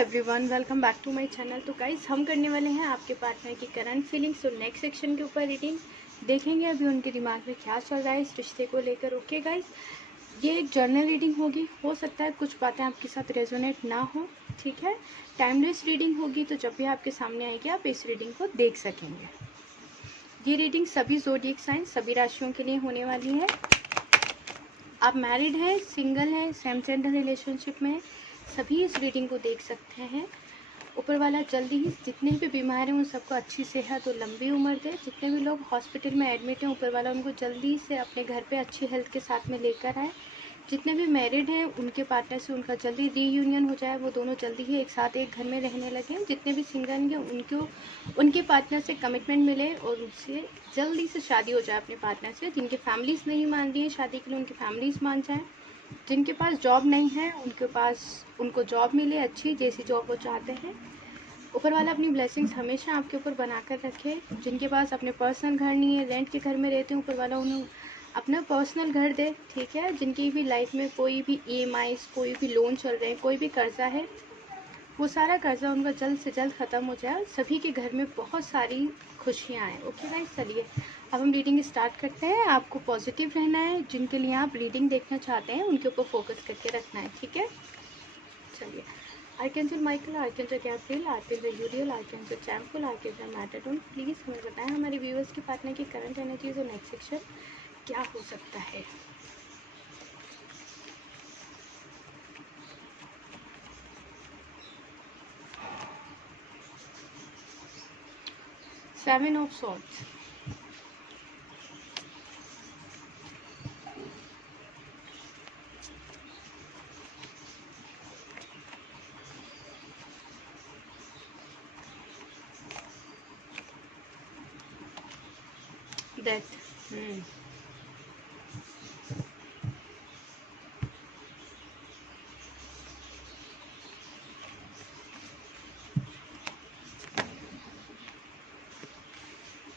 Everyone, welcome back to my channel. तो guys, हम करने वाले हैं आपके पार्टनर की करंट फीलिंग्स और नेक्स्ट सेक्शन के ऊपर रीडिंग देखेंगे। अभी उनके दिमाग में क्या चल रहा है इस रिश्ते को लेकर। ओके गाइस, ये एक जर्नल रीडिंग होगी। हो सकता है कुछ बातें आपके साथ रेजोनेट ना हो, ठीक है। टाइमलेस रीडिंग होगी, तो जब भी आपके सामने आएगी आप इस रीडिंग को देख सकेंगे। ये रीडिंग सभी ज़ोडिएक साइन, सभी राशियों के लिए होने वाली है। आप मैरिड हैं, सिंगल हैं, सेम जेंडर रिलेशनशिप में हैं, सभी इस रीडिंग को देख सकते हैं। ऊपर वाला जल्दी ही जितने भी बीमार हैं उन सबको अच्छी सेहत और लंबी उम्र दे। जितने भी लोग हॉस्पिटल में एडमिट हैं, ऊपर वाला उनको जल्दी से अपने घर पे अच्छी हेल्थ के साथ में लेकर आए। जितने भी मैरिड हैं उनके पार्टनर से उनका जल्दी रीयूनियन हो जाए, वो दोनों जल्दी ही एक साथ एक घर में रहने लगे। जितने भी सिंगल हैं उनको उनके पार्टनर से कमिटमेंट मिले और उनसे जल्दी से शादी हो जाए अपने पार्टनर से। जिनकी फैमिलीज़ नहीं मान रही है शादी के लिए, उनकी फैमिलीज़ मान जाएँ। जिनके पास जॉब नहीं है उनको जॉब मिले अच्छी, जैसी जॉब वो चाहते हैं। ऊपर वाला अपनी ब्लेसिंग्स हमेशा आपके ऊपर बनाकर रखे। जिनके पास अपने पर्सनल घर नहीं है, रेंट के घर में रहते हैं, ऊपर वाला उन्हें अपना पर्सनल घर दे, ठीक है। जिनकी भी लाइफ में कोई भी EMIs, कोई भी लोन चल रहे हैं, कोई भी कर्जा है, वो सारा कर्जा उनका जल्द से जल्द ख़त्म हो जाए। सभी के घर में बहुत सारी खुशियाँ आएँ। ओके गाइस, चलिए अब हम रीडिंग स्टार्ट करते हैं। आपको पॉजिटिव रहना है। जिनके लिए आप रीडिंग देखना चाहते हैं उनके ऊपर फोकस करके रखना है, ठीक है। चलिए, आर्कैंजल माइकल, आर्कैंजल गैब्रिएल, आर्कैंजल यूरियल, आर्कैंजल चैम्पल, आर्कैंजल मैटाडोन, प्लीज़ हमें बताएं हमारे व्यूअर्स के पार्टनर की करंट एनर्जीज और नेक्स्ट सेक्शन क्या हो सकता है। Seven of swords, death,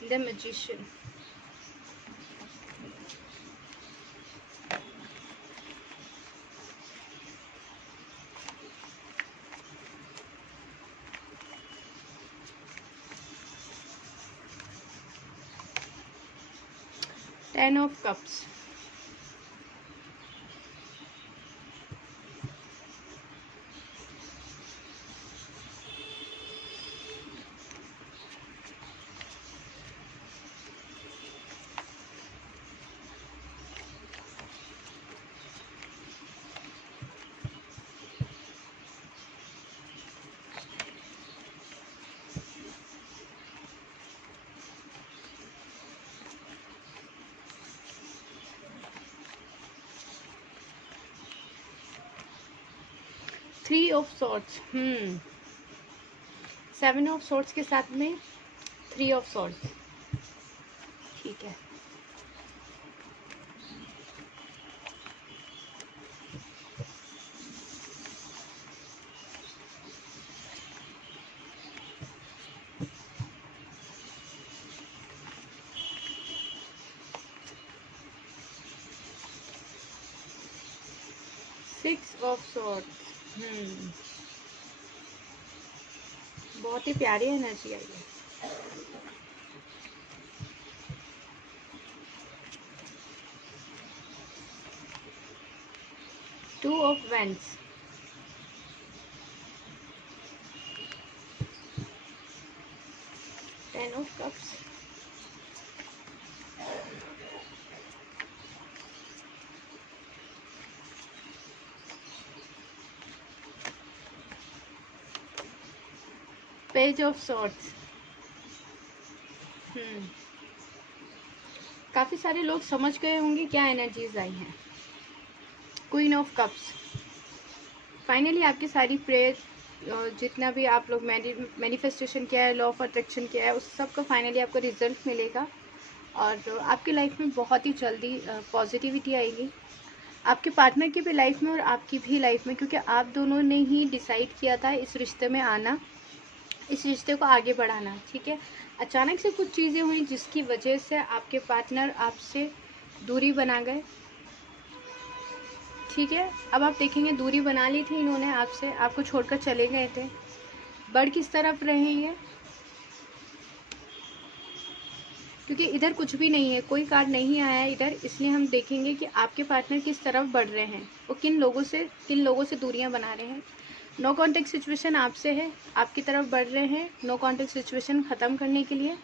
the magician, ten of cups, 3 of swords, seven of swords के साथ में 3 ऑफ सॉर्ड्स, ठीक है। सिक्स ऑफ सॉर्ड्स, बहुत ही प्यारी एनर्जी आई है। Two of vends, ten of cups, page of swords, काफ़ी सारे लोग समझ गए होंगे क्या एनर्जीज आई हैं। क्वीन ऑफ कप्स, फाइनली आपकी सारी प्रेयर जितना भी आप लोग मैनिफेस्टेशन किया है, लॉ ऑफ अट्रैक्शन किया है, उस सब का फाइनली आपको रिजल्ट मिलेगा और आपकी लाइफ में बहुत ही जल्दी पॉजिटिविटी आएगी। आपके पार्टनर की भी लाइफ में और आपकी भी लाइफ में, क्योंकि आप दोनों ने ही डिसाइड किया था इस रिश्ते में आना, इस रिश्ते को आगे बढ़ाना, ठीक है। अचानक से कुछ चीज़ें हुई जिसकी वजह से आपके पार्टनर आपसे दूरी बना गए, ठीक है। अब आप देखेंगे दूरी बना ली थी इन्होंने आपसे, आपको छोड़कर चले गए थे। बढ़ किस तरफ रहे ये, क्योंकि इधर कुछ भी नहीं है, कोई कार्ड नहीं आया है इधर, इसलिए हम देखेंगे कि आपके पार्टनर किस तरफ बढ़ रहे हैं, वो किन लोगों से दूरियां बना रहे हैं। नो कॉन्टेक्ट सिचुएशन आपसे है, आपकी तरफ बढ़ रहे हैं नो कॉन्टेक्ट सिचुएशन ख़त्म करने के लिए।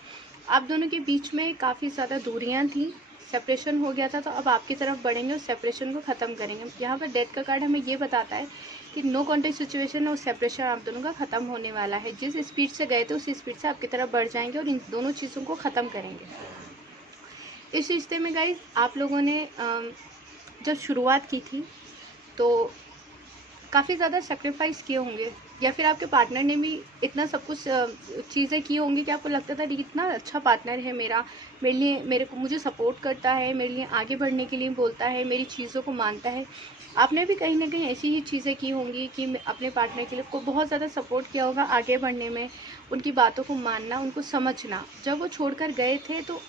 आप दोनों के बीच में काफ़ी ज़्यादा दूरियां थी, सेपरेशन हो गया था, तो अब आपकी तरफ बढ़ेंगे और सेपरेशन को ख़त्म करेंगे। यहाँ पर डेथ का कार्ड हमें ये बताता है कि नो कॉन्टेक्ट सिचुएशन और सेपरेशन आप दोनों का ख़त्म होने वाला है। जिस स्पीड से गए थे उसी स्पीड से आपकी तरफ बढ़ जाएंगे और इन दोनों चीज़ों को ख़त्म करेंगे। इस रिश्ते में गाइस आप लोगों ने जब शुरुआत की थी तो काफ़ी ज़्यादा सेक्रीफाइस किए होंगे, या फिर आपके पार्टनर ने भी इतना सब कुछ चीज़ें की होंगी कि आपको लगता था कि इतना अच्छा पार्टनर है मेरा, मेरे लिए मुझे सपोर्ट करता है, मेरे लिए आगे बढ़ने के लिए बोलता है, मेरी चीज़ों को मानता है। आपने भी कहीं ना कहीं ऐसी ही चीज़ें की होंगी कि अपने पार्टनर के लिए को बहुत ज़्यादा सपोर्ट किया होगा आगे बढ़ने में, उनकी बातों को मानना, उनको समझना। जब वो छोड़कर गए थे तो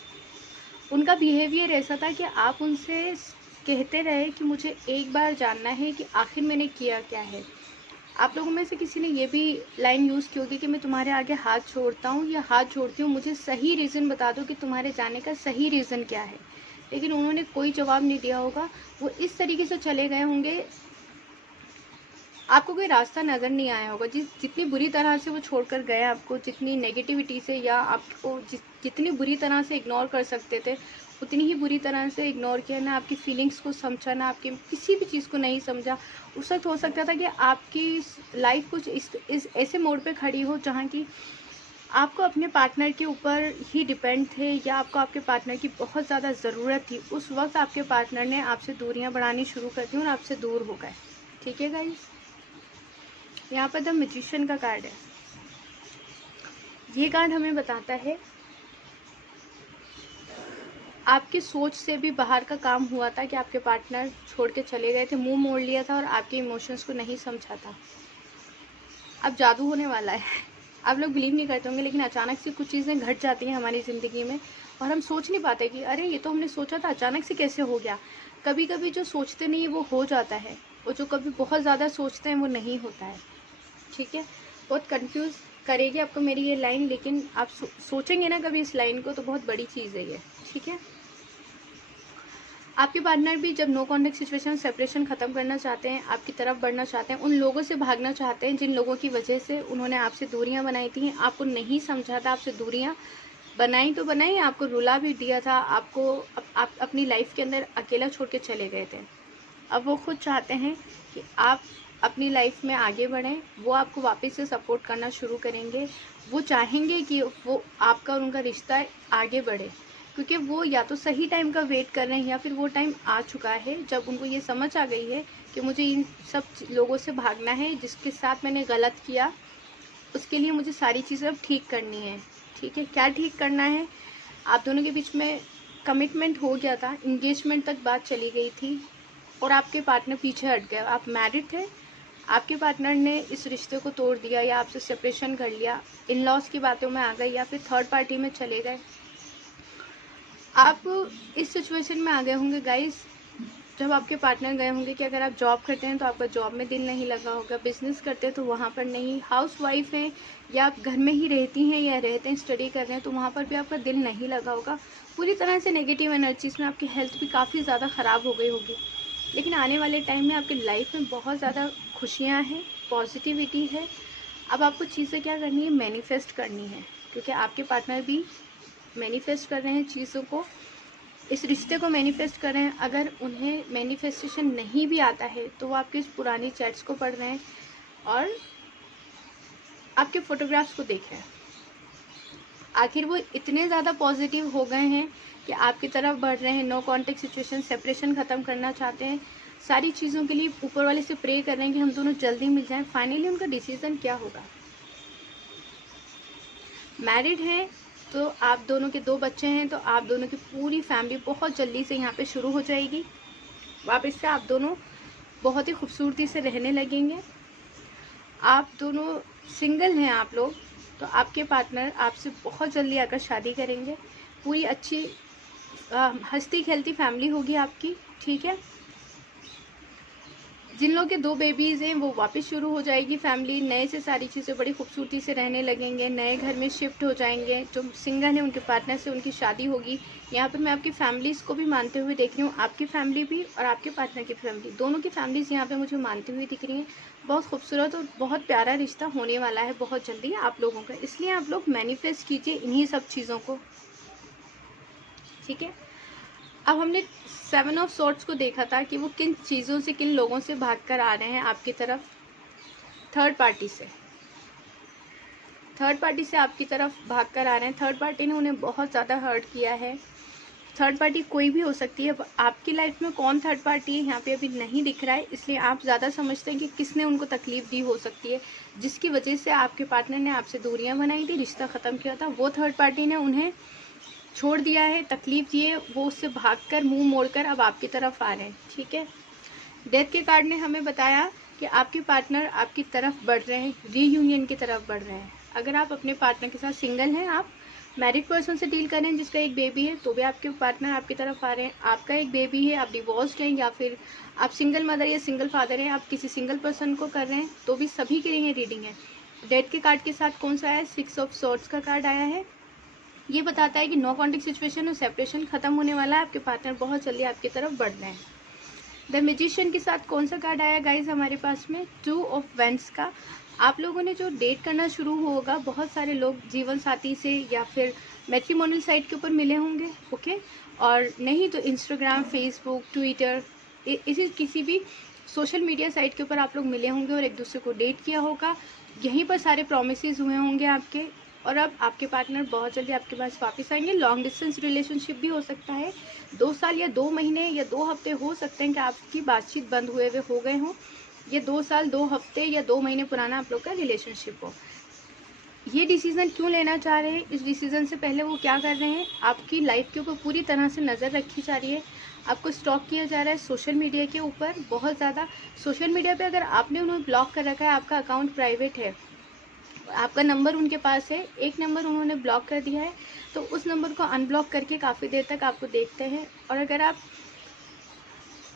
उनका बिहेवियर ऐसा था कि आप उनसे कहते रहे कि मुझे एक बार जानना है कि आखिर मैंने किया क्या है। आप लोगों में से किसी ने ये भी लाइन यूज़ की होगी कि मैं तुम्हारे आगे हाथ छोड़ता हूँ या हाथ छोड़ती हूँ, मुझे सही रीज़न बता दो कि तुम्हारे जाने का सही रीज़न क्या है। लेकिन उन्होंने कोई जवाब नहीं दिया होगा, वो इस तरीके से चले गए होंगे, आपको कोई रास्ता नज़र नहीं आया होगा। जितनी बुरी तरह से वो छोड़कर गए आपको, जितनी नेगेटिविटी से या आपको जितनी बुरी तरह से इग्नोर कर सकते थे उतनी ही बुरी तरह से इग्नोर किया, ना आपकी फीलिंग्स को समझा, ना आपकी किसी भी चीज़ को नहीं समझा। उस वक्त हो सकता था कि आपकी लाइफ कुछ इस ऐसे मोड़ पे खड़ी हो जहाँ की आपको अपने पार्टनर के ऊपर ही डिपेंड थे, या आपको आपके पार्टनर की बहुत ज़्यादा ज़रूरत थी। उस वक्त आपके पार्टनर ने आपसे दूरियां बढ़ानी शुरू कर दी और आपसे दूर हो गए। ठीक है गाइस, यहाँ पर द मैजिशियन का कार्ड है। ये कार्ड हमें बताता है आपकी सोच से भी बाहर का काम हुआ था कि आपके पार्टनर छोड़ के चले गए थे, मुंह मोड़ लिया था और आपके इमोशंस को नहीं समझा था। अब जादू होने वाला है। आप लोग बिलीव नहीं करते होंगे, लेकिन अचानक से कुछ चीज़ें घट जाती हैं हमारी ज़िंदगी में और हम सोच नहीं पाते कि अरे ये तो हमने सोचा था, अचानक से कैसे हो गया। कभी कभी जो सोचते नहीं वो हो जाता है, और जो कभी बहुत ज़्यादा सोचते हैं वो नहीं होता है। ठीक है, बहुत कंफ्यूज करेगी आपको मेरी ये लाइन, लेकिन आप सोचेंगे ना कभी इस लाइन को तो बहुत बड़ी चीज़ है ये। ठीक है, आपके पार्टनर भी जब नो कॉन्टेक्ट सिचुएशन सेपरेशन ख़त्म करना चाहते हैं, आपकी तरफ बढ़ना चाहते हैं, उन लोगों से भागना चाहते हैं जिन लोगों की वजह से उन्होंने आपसे दूरियां बनाई थी, आपको नहीं समझा था, आपसे दूरियां बनाई तो बनाई, आपको रुला भी दिया था, आपको आप अपनी लाइफ के अंदर अकेला छोड़ के चले गए थे। अब वो खुद चाहते हैं कि आप अपनी लाइफ में आगे बढ़ें, वो आपको वापस से सपोर्ट करना शुरू करेंगे। वो चाहेंगे कि वो आपका और उनका रिश्ता आगे बढ़े, क्योंकि वो या तो सही टाइम का वेट कर रहे हैं या फिर वो टाइम आ चुका है जब उनको ये समझ आ गई है कि मुझे इन सब लोगों से भागना है जिसके साथ मैंने गलत किया, उसके लिए मुझे सारी चीज़ें अब ठीक करनी है। ठीक है, क्या ठीक करना है? आप दोनों के बीच में कमिटमेंट हो गया था, इंगेजमेंट तक बात चली गई थी और आपके पार्टनर पीछे हट गया। आप मैरिड थे, आपके पार्टनर ने इस रिश्ते को तोड़ दिया या आपसे सेपरेशन कर लिया, इन लॉज की बातों में आ गए या फिर थर्ड पार्टी में चले गए। आप इस सिचुएशन में आ गए होंगे गाइस जब आपके पार्टनर गए होंगे कि अगर आप जॉब करते हैं तो आपका जॉब में दिल नहीं लगा होगा, बिजनेस करते हैं तो वहाँ पर नहीं, हाउस वाइफ हैं या आप घर में ही रहती हैं या रहते हैं स्टडी कर रहे हैं तो वहाँ पर भी आपका दिल नहीं लगा होगा। पूरी तरह से नेगेटिव एनर्जीज में आपकी हेल्थ भी काफ़ी ज़्यादा ख़राब हो गई होगी। लेकिन आने वाले टाइम में आपकी लाइफ में बहुत ज़्यादा खुशियाँ हैं, पॉजिटिविटी है। अब आपको चीज़ें क्या करनी है? मैनिफेस्ट करनी है, क्योंकि आपके पार्टनर भी मैनिफेस्ट कर रहे हैं चीज़ों को, इस रिश्ते को मैनिफेस्ट कर रहे हैं। अगर उन्हें मैनिफेस्टेशन नहीं भी आता है तो वो आपके पुरानी चैट्स को पढ़ रहे हैं और आपके फोटोग्राफ्स को देख रहे हैं। आखिर वो इतने ज़्यादा पॉजिटिव हो गए हैं कि आपकी तरफ बढ़ रहे हैं, नो कॉन्टेक्ट सिचुएशन सेपरेशन ख़त्म करना चाहते हैं, सारी चीज़ों के लिए ऊपर वाले से प्रे कर रहे हैं कि हम दोनों जल्दी मिल जाएं। फाइनली उनका डिसीज़न क्या होगा? मैरिड हैं तो आप दोनों के 2 बच्चे हैं, तो आप दोनों की पूरी फैमिली बहुत जल्दी से यहाँ पे शुरू हो जाएगी। वापस से आप दोनों बहुत ही खूबसूरती से रहने लगेंगे। आप दोनों सिंगल हैं आप लोग, तो आपके पार्टनर आपसे बहुत जल्दी आकर शादी करेंगे। पूरी अच्छी हंसती खेलती फैमिली होगी आपकी। ठीक है, जिन लोगों के 2 बेबीज़ हैं वो वापस शुरू हो जाएगी फैमिली, नए से सारी चीज़ें बड़ी खूबसूरती से रहने लगेंगे, नए घर में शिफ्ट हो जाएंगे। जो सिंगल हैं उनके पार्टनर से उनकी शादी होगी। यहाँ पर मैं आपकी फैमिलीज़ को भी मानते हुए देख रही हूँ, आपकी फैमिली भी और आपके पार्टनर की फैमिली, दोनों की फैमिलीज़ यहाँ पर मुझे मानती हुई दिख रही हैं। बहुत खूबसूरत और बहुत प्यारा रिश्ता होने वाला है बहुत जल्दी आप लोगों का, इसलिए आप लोग मैनिफेस्ट कीजिए इन्हीं सब चीज़ों को, ठीक है। अब हमने 7 ऑफ सॉर्ड्स को देखा था कि वो किन चीज़ों से, किन लोगों से भागकर आ रहे हैं आपकी तरफ। थर्ड पार्टी से आपकी तरफ भागकर आ रहे हैं। थर्ड पार्टी ने उन्हें बहुत ज़्यादा हर्ट किया है। थर्ड पार्टी कोई भी हो सकती है। आपकी लाइफ में कौन थर्ड पार्टी है यहाँ पे अभी नहीं दिख रहा है, इसलिए आप ज़्यादा समझते हैं कि किसने उनको तकलीफ़ दी हो सकती है, जिसकी वजह से आपके पार्टनर ने आपसे दूरियाँ बनाई थी, रिश्ता ख़त्म किया था। वो थर्ड पार्टी ने उन्हें छोड़ दिया है, तकलीफ़ दी है, वो उससे भागकर मुंह मोड़कर अब आपकी तरफ आ रहे हैं, ठीक है। डेथ के कार्ड ने हमें बताया कि आपके पार्टनर आपकी तरफ बढ़ रहे हैं, रीयूनियन की तरफ बढ़ रहे हैं। अगर आप अपने पार्टनर के साथ सिंगल हैं, आप मैरिड पर्सन से डील कर रहे हैं जिसका एक बेबी है, तो भी आपके पार्टनर आपकी तरफ आ रहे हैं। आपका एक बेबी है, आप डिवोर्स्ड हैं, या फिर आप सिंगल मदर या सिंगल फादर हैं, आप किसी सिंगल पर्सन को कर रहे हैं, तो भी सभी के लिए रीडिंग है। डेथ के कार्ड के साथ कौन सा आया है? 6 ऑफ सॉर्ड्स का कार्ड आया है। ये बताता है कि नो कॉन्टेक्ट सिचुएशन और सेपरेशन खत्म होने वाला है, आपके पार्टनर बहुत जल्दी आपकी तरफ बढ़ रहे हैं। द मैजिशियन के साथ कौन सा कार्ड आया गाइज हमारे पास में? 2 ऑफ वेंड्स का। आप लोगों ने जो डेट करना शुरू होगा, बहुत सारे लोग जीवन साथी से या फिर मैट्रिमोनियल साइट के ऊपर मिले होंगे, ओके। और नहीं तो इंस्टाग्राम, फेसबुक, ट्विटर, इसी किसी भी सोशल मीडिया साइट के ऊपर आप लोग मिले होंगे और एक दूसरे को डेट किया होगा। यहीं पर सारे प्रोमिसेस हुए होंगे आपके, और अब आपके पार्टनर बहुत जल्दी आपके पास वापस आएंगे। लॉन्ग डिस्टेंस रिलेशनशिप भी हो सकता है, 2 साल या 2 महीने या 2 हफ्ते हो सकते हैं कि आपकी बातचीत बंद हुए हुए हो गए हों। ये 2 साल 2 हफ्ते या 2 महीने पुराना आप लोग का रिलेशनशिप हो। ये डिसीज़न क्यों लेना चाह रहे हैं, इस डिसीज़न से पहले वो क्या कर रहे हैं, आपकी लाइफ के ऊपर पूरी तरह से नज़र रखी जा रही है। आपको स्टॉक किया जा रहा है सोशल मीडिया के ऊपर बहुत ज़्यादा। सोशल मीडिया पे अगर आपने उन्हें ब्लॉक कर रखा है, आपका अकाउंट प्राइवेट है, आपका नंबर उनके पास है, एक नंबर उन्होंने ब्लॉक कर दिया है, तो उस नंबर को अनब्लॉक करके काफ़ी देर तक आपको देखते हैं। और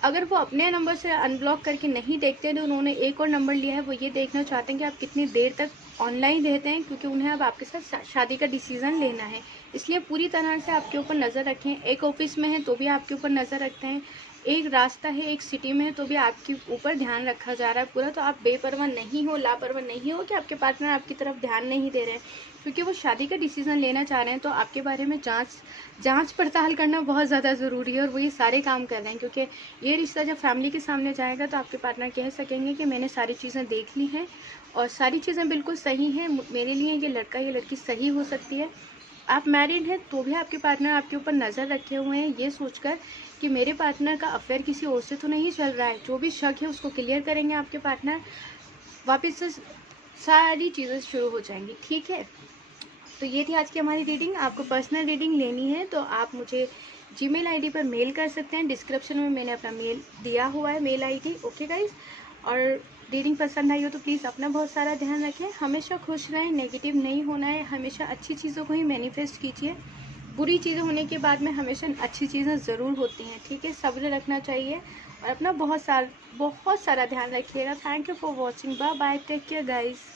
अगर वो अपने नंबर से अनब्लॉक करके नहीं देखते तो उन्होंने एक और नंबर लिया है, वो ये देखना चाहते हैं कि आप कितनी देर तक ऑनलाइन रहते हैं, क्योंकि उन्हें अब आपके साथ शादी का डिसीज़न लेना है। इसलिए पूरी तरह से आपके ऊपर नज़र रखें। एक ऑफिस में है तो भी आपके ऊपर नज़र रखते हैं, एक रास्ता है, एक सिटी में है तो भी आपके ऊपर ध्यान रखा जा रहा है पूरा। तो आप बेपरवाह नहीं हो, लापरवाह नहीं हो कि आपके पार्टनर आपकी तरफ ध्यान नहीं दे रहे हैं, क्योंकि वो शादी का डिसीज़न लेना चाह रहे हैं। तो आपके बारे में जांच पड़ताल करना बहुत ज़्यादा ज़रूरी है, और वो ये सारे काम कर रहे हैं, क्योंकि ये रिश्ता जब फैमिली के सामने जाएगा तो आपके पार्टनर कह सकेंगे कि मैंने सारी चीज़ें देख ली हैं और सारी चीज़ें बिल्कुल सही हैं, मेरे लिए ये लड़का ये लड़की सही हो सकती है। आप मैरिड हैं तो भी आपके पार्टनर आपके ऊपर नज़र रखे हुए हैं, ये सोचकर कि मेरे पार्टनर का अफेयर किसी और से तो नहीं चल रहा है। जो भी शक है उसको क्लियर करेंगे आपके पार्टनर, वापस से सारी चीज़ें शुरू हो जाएंगी, ठीक है। तो ये थी आज की हमारी रीडिंग। आपको पर्सनल रीडिंग लेनी है तो आप मुझे जीमेल आईडी पर मेल कर सकते हैं, डिस्क्रिप्शन में मैंने अपना मेल दिया हुआ है, मेल आईडी, ओके गाइज। और रीडिंग पसंद आई हो तो प्लीज़ अपना बहुत सारा ध्यान रखें, हमेशा खुश रहें, नेगेटिव नहीं होना है, हमेशा अच्छी चीज़ों को ही मैनिफेस्ट कीजिए। बुरी चीज़ें होने के बाद में हमेशा अच्छी चीज़ें ज़रूर होती हैं, ठीक है। सब्र रखना चाहिए और अपना बहुत सारा ध्यान रखिएगा। Thank you for watching, bye bye, take care guys.